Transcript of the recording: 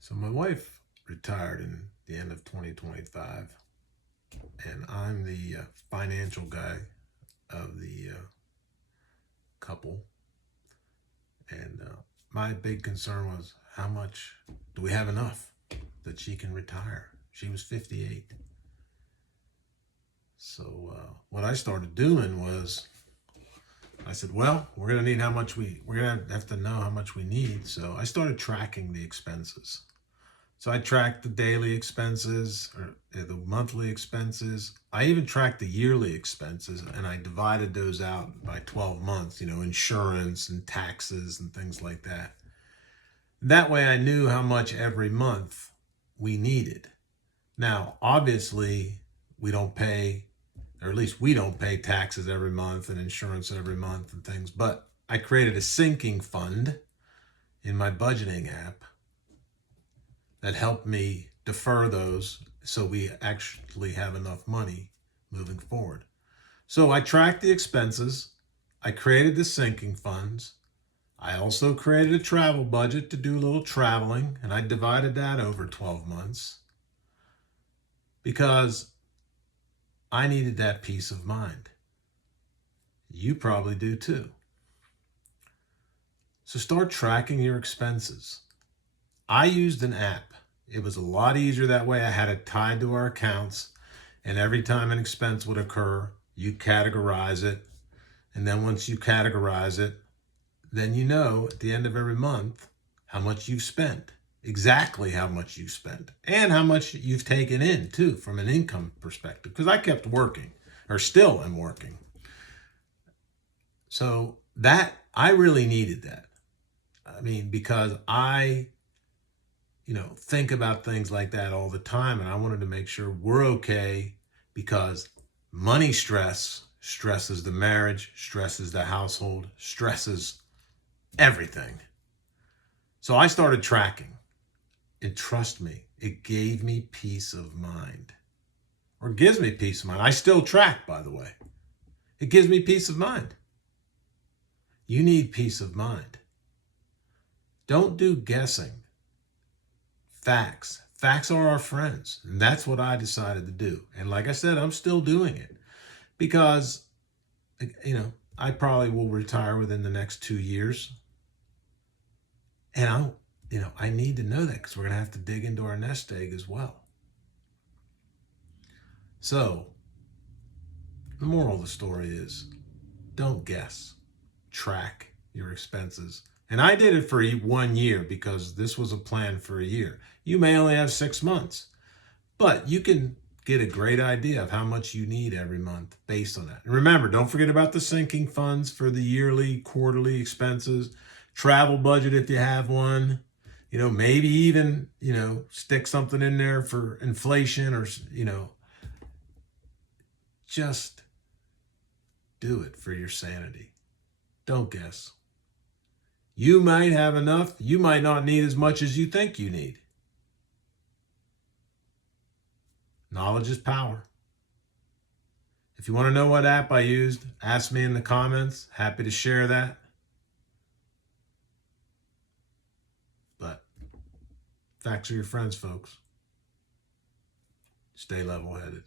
So my wife retired in the end of 2025, and I'm the financial guy of the couple. And my big concern was, how much do we have enough that she can retire? She was 58. So what I started doing was, I said, well, we're going to need we're going to have to know how much we need. So I started tracking the expenses. So I tracked the daily expenses or the monthly expenses. I even tracked the yearly expenses, and I divided those out by 12 months, insurance and taxes and things like that. That way I knew how much every month we needed. Now, obviously, we don't pay, or at least we don't pay taxes every month and insurance every month and things, but I created a sinking fund in my budgeting app that helped me defer those so we actually have enough money moving forward. So I tracked the expenses. I created the sinking funds. I also created a travel budget to do a little traveling, and I divided that over 12 months because I needed that peace of mind. You probably do too. So start tracking your expenses. I used an app. It was a lot easier that way. I had it tied to our accounts, and every time an expense would occur, you categorize it. And then once you categorize it, then you know at the end of every month how much you've spent, exactly how much you've spent, and how much you've taken in too from an income perspective. Because I kept working, or still am working. So I really needed that. I mean, because I think about things like that all the time. And I wanted to make sure we're okay, because money stresses the marriage, stresses the household, stresses everything. So I started tracking, and trust me, it gave me peace of mind, or gives me peace of mind. I still track, by the way. It gives me peace of mind. You need peace of mind. Don't do guessing. Facts. Facts are our friends. And that's what I decided to do. And like I said, I'm still doing it because, I probably will retire within the next 2 years. And I need to know that, because we're going to have to dig into our nest egg as well. So the moral of the story is, don't guess. Track your expenses. And I did it for 1 year because this was a plan for a year. You may only have 6 months, but you can get a great idea of how much you need every month based on that. And remember, don't forget about the sinking funds for the yearly, quarterly expenses, travel budget if you have one, maybe even, stick something in there for inflation, or, just do it for your sanity. Don't guess. You might have enough. You might not need as much as you think you need. Knowledge is power. If you want to know what app I used, ask me in the comments. Happy to share that. But facts are your friends, folks. Stay level-headed.